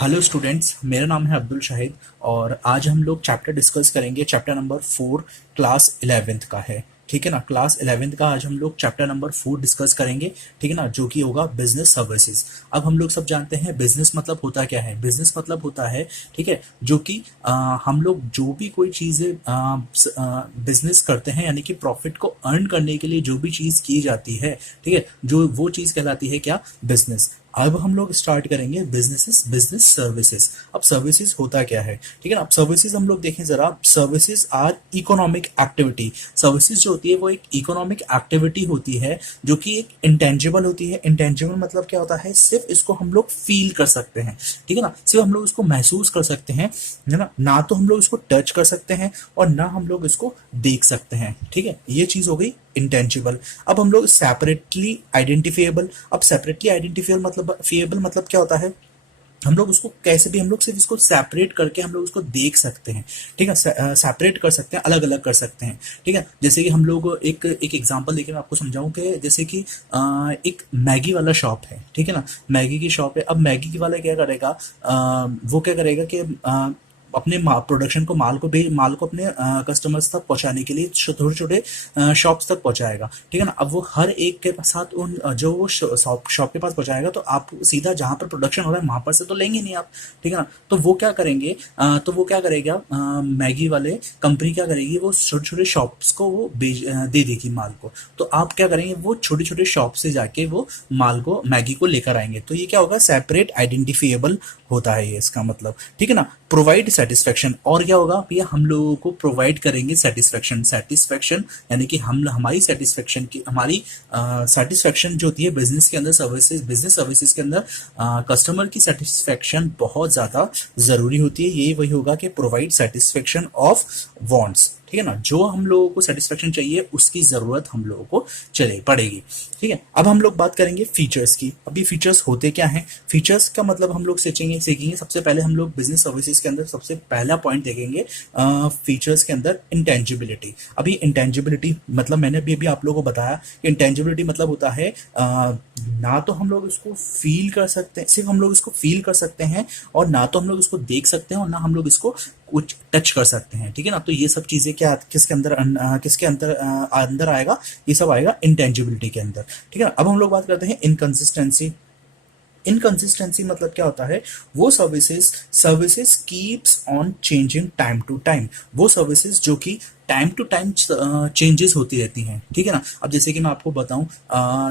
Hello students, मेरा नाम है अब्दुल शाहिद और आज हम लोग चैप्टर डिस्कस करेंगे। चैप्टर नंबर 4 क्लास 11th का है। ठीक है ना। क्लास 11th का आज हम लोग चैप्टर नंबर 4 डिस्कस करेंगे। ठीक है ना, जो कि होगा बिजनेस सर्विसेज। अब हम लोग सब जानते हैं बिजनेस मतलब होता क्या है। बिजनेस मतलब होता है, ठीक है, जो कि हम लोग जो भी कोई चीज़ें बिजनेस करते हैं, यानी कि प्रॉफिट को अर्न करने के लिए जो भी चीज़ की जाती है, ठीक है, जो वो चीज़ कहलाती है क्या, बिजनेस। अब हम लोग स्टार्ट करेंगे बिजनेस सर्विसेज। अब सर्विसेज होता क्या है, ठीक है ना। अब सर्विसेज हम लोग देखें जरा। Services are economic activity. Services जो होती है वो एक इकोनॉमिक एक्टिविटी होती है जो कि एक इंटेंजिबल होती है। इंटेंजिबल मतलब क्या होता है, सिर्फ इसको हम लोग फील कर सकते हैं, ठीक है ना, सिर्फ हम लोग इसको महसूस कर सकते हैं, है ना। ना तो हम लोग इसको टच कर सकते हैं और ना हम लोग इसको देख सकते हैं, ठीक है। ये चीज हो गई इंटेंजिबल। अब हम लोग सेपरेटली आइडेंटिफिएबल। अब सेपरेटली आइडेंटिफिएबल मतलब क्या होता है, हम लोग उसको कैसे भी, हम लोग सिर्फ इसको सेपरेट करके हम लोग उसको देख सकते हैं, ठीक है। सेपरेट कर सकते हैं, अलग अलग कर सकते हैं, ठीक है। जैसे कि हम लोग एक एक एग्जांपल देके मैं आपको समझाऊं कि जैसे कि एक मैगी वाला शॉप है, ठीक है ना। मैगी की शॉप है। अब मैगी की वाला क्या करेगा, वो क्या करेगा कि अपने प्रोडक्शन को, माल को अपने कस्टमर्स तक पहुंचाने के लिए छोटे छोटे शॉप्स तक पहुंचाएगा, ठीक है ना। अब वो हर एक के साथ उन जो वो शॉप के पास पहुंचाएगा तो आप सीधा जहां पर प्रोडक्शन हो रहा है वहां पर से तो लेंगे नहीं आप, ठीक है ना। तो वो क्या करेंगे, तो वो क्या करेगा, मैगी वाले कंपनी क्या करेगी, वो छोटे छोटे शॉप्स को वो दे देगी माल को। तो आप क्या करेंगे, वो छोटे छोटे शॉप से जाके वो माल को, मैगी को लेकर आएंगे। तो ये क्या होगा, सेपरेट आइडेंटिफिएबल होता है ये, इसका मतलब, ठीक है ना। प्रोवाइड सेटिस्फेक्शन, और क्या होगा भैया, हम लोगों को प्रोवाइड करेंगे सेटिस्फेक्शन। सेटिस्फेक्शन यानी कि हम हमारी सेटिस्फेक्शन की, हमारी सेटिस्फेक्शन जो होती है बिजनेस के अंदर, बिजनेस सर्विसेज के अंदर कस्टमर की सेटिस्फेक्शन बहुत ज्यादा जरूरी होती है। यही वही होगा कि प्रोवाइड सेटिस्फेक्शन ऑफ वांट्स, ठीक है ना। जो हम लोगों को सेटिस्फेक्शन चाहिए उसकी जरूरत हम लोगों को चले पड़ेगी, ठीक है। अब हम लोग बात करेंगे फीचर्स की। अभी फीचर्स होते क्या हैं, फीचर्स का मतलब हम लोग सीखेंगे। सबसे पहले हम लोग बिजनेस सर्विसेज के अंदर सबसे पहला पॉइंट देखेंगे फीचर्स के अंदर, इंटेंजिबिलिटी। अभी इंटेंजिबिलिटी मतलब मैंने अभी आप लोगों को बताया कि इंटेंजिबिलिटी मतलब होता है ना तो हम लोग इसको फील कर सकते हैं, सिर्फ हम लोग इसको फील कर सकते हैं, और ना तो हम लोग इसको देख सकते हैं, और ना हम लोग इसको कुछ टच कर सकते हैं, ठीक है ना। तो ये सब चीजें क्या किसके अंदर, किसके अंदर अंदर आएगा, ये सब आएगा इंटेंजिबिलिटी के अंदर, ठीक है ना। अब हम लोग बात करते हैं इनकंसिस्टेंसी। इनकंसिस्टेंसी मतलब क्या होता है, वो services services keeps on changing time to time. वो सर्विसेज जो कि टाइम टू टाइम चेंजेस होती रहती हैं, ठीक है ना। अब जैसे कि मैं आपको बताऊं,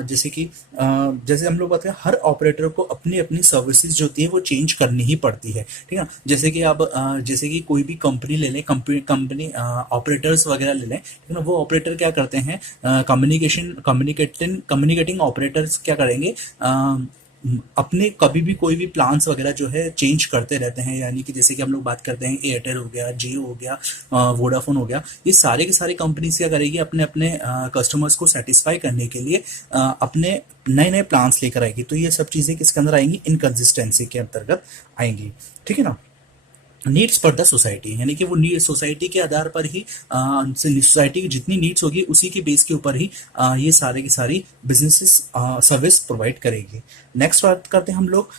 जैसे हम लोग बताते हैं, हर ऑपरेटर को अपनी अपनी सर्विसेज जो होती है वो चेंज करनी ही पड़ती है, ठीक है ना। जैसे कि आप जैसे कि कोई भी कंपनी ले लें, कंपनी ऑपरेटर्स वगैरह ले लें, ठीक है ना। वो ऑपरेटर क्या करते हैं, कम्युनिकेटिंग ऑपरेटर्स क्या करेंगे, अपने कभी भी कोई भी प्लान्स वगैरह जो है चेंज करते रहते हैं। यानी कि जैसे कि हम लोग बात करते हैं, एयरटेल हो गया, जियो हो गया, वोडाफोन हो गया, ये सारे के सारे कंपनीज क्या करेगी, अपने अपने कस्टमर्स को सेटिस्फाई करने के लिए अपने नए नए प्लान्स लेकर आएगी। तो ये सब चीजें किसके अंदर आएंगी, इनकंसिस्टेंसी के अंतर्गत आएंगी, ठीक है ना। नीड्स पर द सोसाइटी, यानी कि वो नीड सोसाइटी के आधार पर ही, सोसाइटी की जितनी नीड्स होगी उसी के बेस के ऊपर ही ये सारे की सारी बिजनेसेस सर्विस प्रोवाइड करेगी। नेक्स्ट बात करते हैं हम लोग,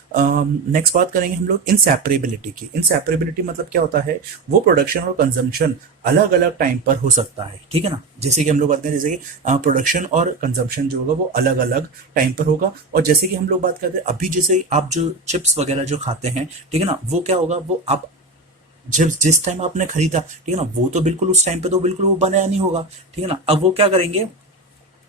नेक्स्ट बात करेंगे हम लोग इनसेपरेबिलिटी की। इनसेपरेबिलिटी मतलब क्या होता है, वो प्रोडक्शन और कंजम्पशन अलग अलग टाइम पर हो सकता है, ठीक है ना। जैसे कि हम लोग बात करें, जैसे कि प्रोडक्शन और कंजम्पशन जो होगा वो अलग अलग टाइम पर होगा। और जैसे कि हम लोग बात करते हैं अभी, जैसे आप जो चिप्स वगैरह जो खाते हैं, ठीक है ना, वो क्या होगा, वो आप जब जिस टाइम आपने खरीदा, ठीक है ना, वो तो बिल्कुल उस टाइम पे तो बिल्कुल वो बनाया नहीं होगा, ठीक है ना। अब वो क्या करेंगे,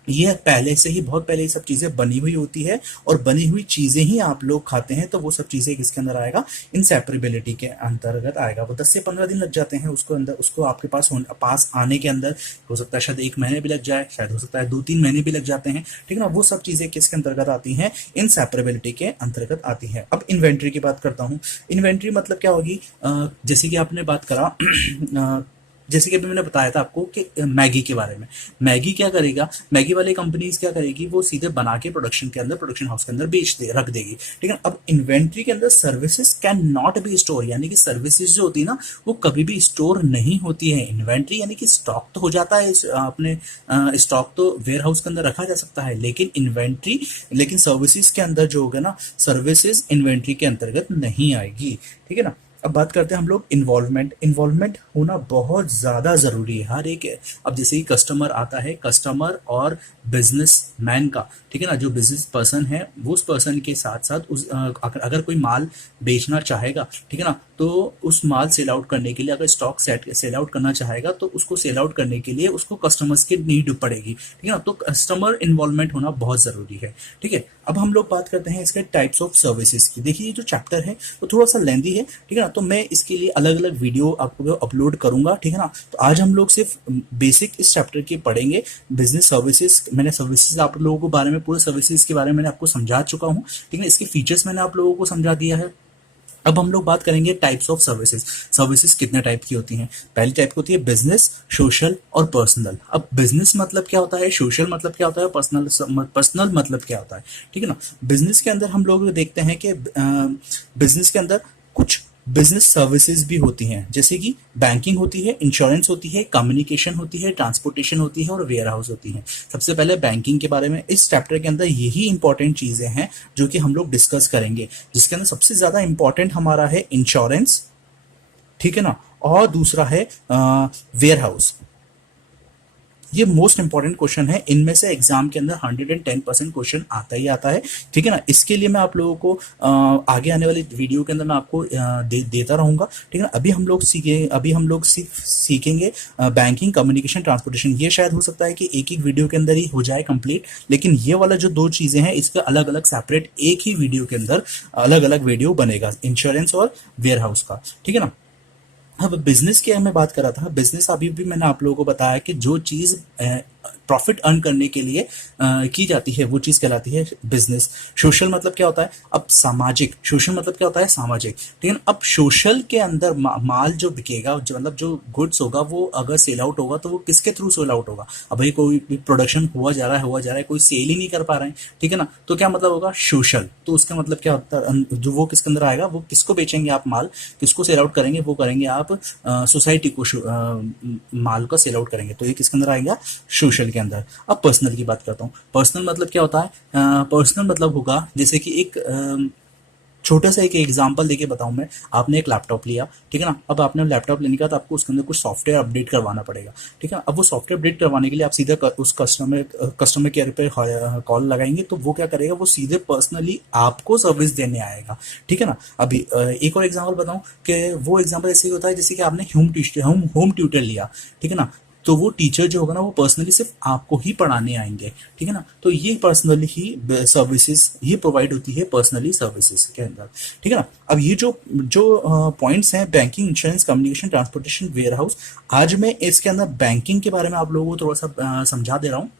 ये पहले से ही, बहुत पहले ये सब चीजें बनी हुई होती है, और बनी हुई चीजें ही आप लोग खाते हैं, तो वो सब चीजें किसके अंदर आएगा, इनसेपरेबिलिटी के अंतर्गत आएगा। वो 10 से 15 दिन लग जाते हैं उसको अंदर, उसको आपके पास आने के अंदर। हो सकता है शायद 1 महीने भी लग जाए, शायद हो सकता है 2-3 महीने भी लग जाते हैं, ठीक है ना। वो सब चीजें किसके अंतर्गत आती हैं, इनसेपरेबिलिटी के अंतर्गत आती है। अब इन्वेंट्री की बात करता हूँ। इन्वेंट्री मतलब क्या होगी, जैसे कि आपने बात करा जैसे कि अभी मैंने बताया था आपको कि मैगी के बारे में, मैगी क्या करेगा, मैगी वाली कंपनीज क्या करेगी, वो सीधे बना के प्रोडक्शन के अंदर, प्रोडक्शन हाउस के अंदर बेच दे रख देगी, ठीक है। अब इन्वेंट्री के अंदर services can not be store, यानी कि सर्विसेज जो होती है ना वो कभी भी स्टोर नहीं होती है। इन्वेंट्री यानी कि स्टॉक तो हो जाता है, अपने स्टॉक तो वेयर हाउस के अंदर रखा जा सकता है, लेकिन इन्वेंट्री, लेकिन सर्विसेज के अंदर जो होगा ना, सर्विसेज इन्वेंट्री के अंतर्गत नहीं आएगी, ठीक है ना। अब बात करते हैं हम लोग इन्वॉल्वमेंट, इन्वॉल्वमेंट होना बहुत ज़्यादा ज़रूरी है हर एक। अब जैसे ही कस्टमर आता है, कस्टमर और बिजनेस मैन का, ठीक है ना, जो बिजनेस पर्सन है वो उस पर्सन के साथ साथ उस अगर कोई माल बेचना चाहेगा, ठीक है ना, तो उस माल सेल आउट करने के लिए, अगर स्टॉक सेल आउट करना चाहेगा तो उसको सेल आउट करने के लिए उसको कस्टमर्स की नीड पड़ेगी, ठीक है ना, तो कस्टमर इन्वॉल्वमेंट होना बहुत ज़रूरी है, ठीक है। अब हम लोग बात करते हैं इसके टाइप्स ऑफ सर्विसेज की। देखिए ये जो चैप्टर है वो थोड़ा सा लेंदी है, ठीक है ना, तो मैं इसके लिए अलग अलग वीडियो आपको अपलोड करूंगा, ठीक है ना। तो आज हम लोग सिर्फ बेसिक इस चैप्टर के पढ़ेंगे, बिजनेस सर्विसेज। मैंने सर्विसेज आप लोगों को बारे में, पूरे सर्विसेज के बारे में मैंने आपको समझा चुका हूँ, ठीक है, इसके फीचर्स मैंने आप लोगों को समझा दिया है। अब हम लोग बात करेंगे टाइप्स ऑफ सर्विसेज। सर्विसेज कितने टाइप की होती हैं? पहली टाइप होती है बिजनेस, सोशल और पर्सनल। अब बिजनेस मतलब क्या होता है, सोशल मतलब क्या होता है, पर्सनल मतलब क्या होता है, ठीक है ना। बिजनेस के अंदर हम लोग देखते हैं कि बिजनेस के अंदर कुछ बिजनेस सर्विसेज भी होती हैं, जैसे कि बैंकिंग होती है, इंश्योरेंस होती है, कम्युनिकेशन होती है, ट्रांसपोर्टेशन होती है और वेयर हाउस होती है। सबसे पहले बैंकिंग के बारे में, इस चैप्टर के अंदर यही इंपॉर्टेंट चीजें हैं जो कि हम लोग डिस्कस करेंगे, जिसके अंदर सबसे ज्यादा इंपॉर्टेंट हमारा है इंश्योरेंस, ठीक है ना, और दूसरा है वेयर हाउस। ये मोस्ट इंपॉर्टेंट क्वेश्चन है, इनमें से एग्जाम के अंदर 110% क्वेश्चन आता ही आता है, ठीक है ना। इसके लिए मैं आप लोगों को आगे आने वाली वीडियो के अंदर मैं आपको देता रहूंगा, ठीक है ना। अभी हम लोग सिर्फ सीखेंगे बैंकिंग, कम्युनिकेशन, ट्रांसपोर्टेशन। ये शायद हो सकता है कि एक एक वीडियो के अंदर ही हो जाए कंप्लीट, लेकिन ये वाला जो दो चीजें हैं इसके अलग अलग सेपरेट एक ही वीडियो के अंदर अलग अलग वीडियो बनेगा, इंश्योरेंस और वेयर हाउस का, ठीक है ना। अब बिजनेस की मैं बात कर रहा था, बिजनेस अभी भी मैंने आप लोगों को बताया कि जो चीज प्रॉफिट अर्न करने के लिए की जाती है वो चीज कहलाती है बिजनेस। सोशल मतलब क्या होता है, अब सामाजिक, सोशल मतलब क्या होता है, सामाजिक, ठीक है ना। अब सोशल के अंदर माल जो बिकेगा, जो मतलब जो गुड्स होगा, वो अगर सेल आउट होगा तो वो किसके थ्रू सेल आउट होगा। अब भाई कोई प्रोडक्शन हुआ जा रहा है, कोई सेल ही नहीं कर पा रहे हैं, ठीक है ना, तो क्या मतलब होगा, सोशल। तो उसका मतलब क्या होता है, जो वो किसके अंदर आएगा, वो किसको बेचेंगे आप माल, किसको सेल आउट करेंगे, वो करेंगे आप सोसाइटी को माल का सेल आउट करेंगे, तो ये किसके अंदर आएगा, सोशल के अंदर। अब पर्सनल की बात करता हूँ, पर्सनल मतलब क्या होता है, पर्सनल मतलब होगा जैसे कि एक छोटा सा एक एग्जांपल देके बताऊं मैं। आपने एक लैपटॉप लिया, ठीक है ना, अब आपने लैपटॉप लेने का तो आपको उसके अंदर कुछ सॉफ्टवेयर अपडेट करवाना पड़ेगा, ठीक है ना। अब वो सॉफ्टवेयर अपडेट करवाने के लिए आप सीधा उस कस्टमर केयर पे कॉल लगाएंगे, तो वो क्या करेगा, वो सीधे पर्सनली आपको सर्विस देने आएगा, ठीक है ना। अभी एक और एग्जाम्पल बताऊं कि वो एग्जाम्पल ऐसे ही होता है जैसे कि आपने होम ट्यूटर लिया, ठीक है ना, तो वो टीचर जो होगा ना वो पर्सनली सिर्फ आपको ही पढ़ाने आएंगे, ठीक है ना। तो ये पर्सनली ही सर्विसेज ये प्रोवाइड होती है पर्सनली सर्विसेज के अंदर, ठीक है ना। अब ये जो जो पॉइंट्स हैं, banking, insurance, communication, transportation, warehouse, आज मैं इसके अंदर बैंकिंग के बारे में आप लोगों को थोड़ा सा समझा दे रहा हूँ,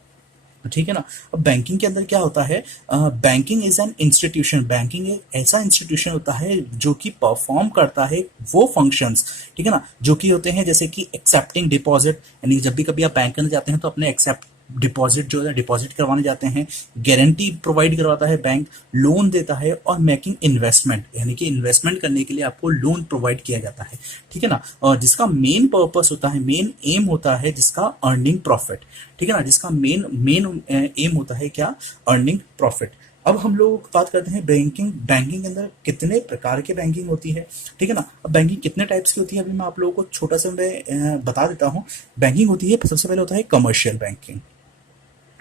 ठीक है ना। अब बैंकिंग के अंदर क्या होता है, banking is an institution, banking एक ऐसा इंस्टीट्यूशन होता है जो कि परफॉर्म करता है वो फंक्शंस, ठीक है ना, जो कि होते हैं जैसे कि एक्सेप्टिंग डिपॉजिट, यानी जब भी कभी आप बैंक में जाते हैं तो अपने एक्सेप्ट डिपॉजिट जो है डिपॉजिट करवाने जाते हैं, गारंटी प्रोवाइड करवाता है बैंक, लोन देता है, और मेकिंग इन्वेस्टमेंट, यानी कि इन्वेस्टमेंट करने के लिए आपको लोन प्रोवाइड किया जाता है, ठीक है ना। और जिसका मेन पर्पस होता है, मेन एम होता है जिसका अर्निंग प्रॉफिट, ठीक है ना, जिसका मेन मेन एम होता है क्या, अर्निंग प्रॉफिट। अब हम लोग बात करते हैं बैंकिंग। बैंकिंग के अंदर कितने प्रकार के बैंकिंग होती है, ठीक है ना। अब बैंकिंग कितने टाइप्स की होती है अभी मैं आप लोगों को छोटा सा मैं बता देता हूँ। बैंकिंग होती है, सबसे पहले होता है कमर्शियल बैंकिंग,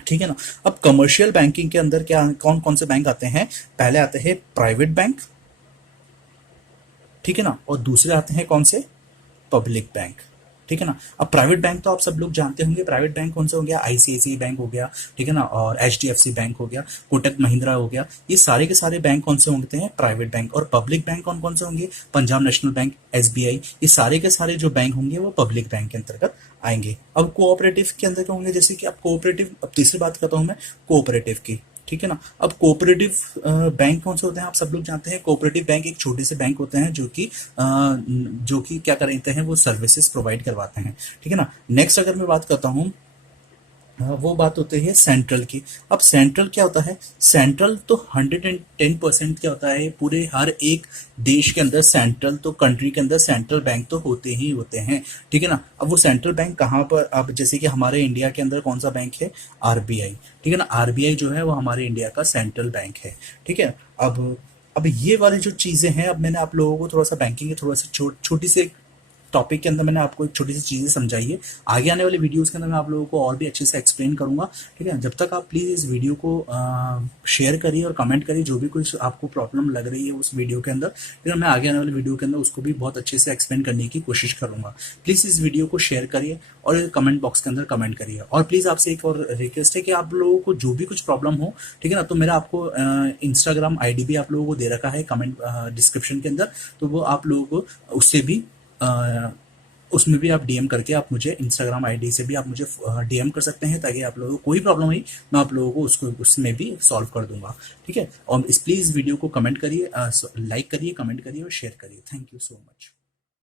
ठीक है ना। अब कमर्शियल बैंकिंग के अंदर क्या, कौन कौन से बैंक आते हैं, पहले आते हैं प्राइवेट बैंक, ठीक है ना, और दूसरे आते हैं कौन से, पब्लिक बैंक, ठीक है ना। अब प्राइवेट बैंक तो आप सब लोग जानते होंगे, प्राइवेट बैंक कौन सा हो गया, आईसीआईसीआई बैंक हो गया, ठीक है ना, और एचडीएफसी बैंक हो गया, कोटक महिंद्रा हो गया, ये सारे के सारे बैंक कौन से होंगे हैं, प्राइवेट बैंक। और पब्लिक बैंक कौन कौन से होंगे, पंजाब नेशनल बैंक, एसबीआई, ये सारे के सारे जो बैंक होंगे वो पब्लिक बैंक के अंतर्गत आएंगे। अब कोऑपरेटिव के अंदर क्या होंगे, जैसे कि अब कोऑपरेटिव, अब तीसरी बात करता हूं मैं कोऑपरेटिव की, ठीक है ना। अब कोऑपरेटिव बैंक कौन से होते हैं आप सब लोग जानते हैं। कोऑपरेटिव बैंक एक छोटे से बैंक होते हैं जो कि क्या करते हैं, वो सर्विसेज प्रोवाइड करवाते हैं, ठीक है ना। नेक्स्ट अगर मैं बात करता हूँ, वो बात होती है सेंट्रल की। अब सेंट्रल क्या होता है, सेंट्रल तो 110% क्या होता है, पूरे हर एक देश के अंदर सेंट्रल, तो कंट्री के अंदर सेंट्रल बैंक तो होते ही होते हैं, ठीक है ना। अब वो सेंट्रल बैंक कहाँ पर, अब जैसे कि हमारे इंडिया के अंदर कौन सा बैंक है, आरबीआई, ठीक है ना। आरबीआई जो है वो हमारे इंडिया का सेंट्रल बैंक है, ठीक है। अब ये वाली जो चीजें हैं, अब मैंने आप लोगों को थोड़ा सा बैंकिंग के थोड़ा सा छोटी सी टॉपिक के अंदर मैंने आपको एक छोटी सी चीज़ें समझाई है। आगे आने वाले वीडियोस के अंदर मैं आप लोगों को और भी अच्छे से एक्सप्लेन करूंगा, ठीक है। जब तक आप प्लीज़ इस वीडियो को शेयर करिए और कमेंट करिए, जो भी कुछ आपको प्रॉब्लम लग रही है उस वीडियो के अंदर, फिर मैं आगे आने वाले वीडियो के अंदर उसको भी बहुत अच्छे से एक्सप्लेन करने की कोशिश करूंगा। प्लीज़ इस वीडियो को शेयर करिए और कमेंट बॉक्स के अंदर कमेंट करिए। और प्लीज़ आपसे एक और रिक्वेस्ट है कि आप लोगों को जो भी कुछ प्रॉब्लम हो, ठीक है ना, तो मेरा आपको इंस्टाग्राम आईडी भी आप लोगों को दे रखा है कमेंट डिस्क्रिप्शन के अंदर, तो वो आप लोगों को उससे भी उसमें भी आप डीएम करके आप मुझे इंस्टाग्राम आईडी से भी आप मुझे डीएम कर सकते हैं, ताकि आप लोगों को कोई प्रॉब्लम हुई मैं आप लोगों को उसको उसमें भी सॉल्व कर दूंगा, ठीक है। और इस प्लीज़ वीडियो को कमेंट करिए, लाइक करिए, कमेंट करिए और शेयर करिए। Thank you so much.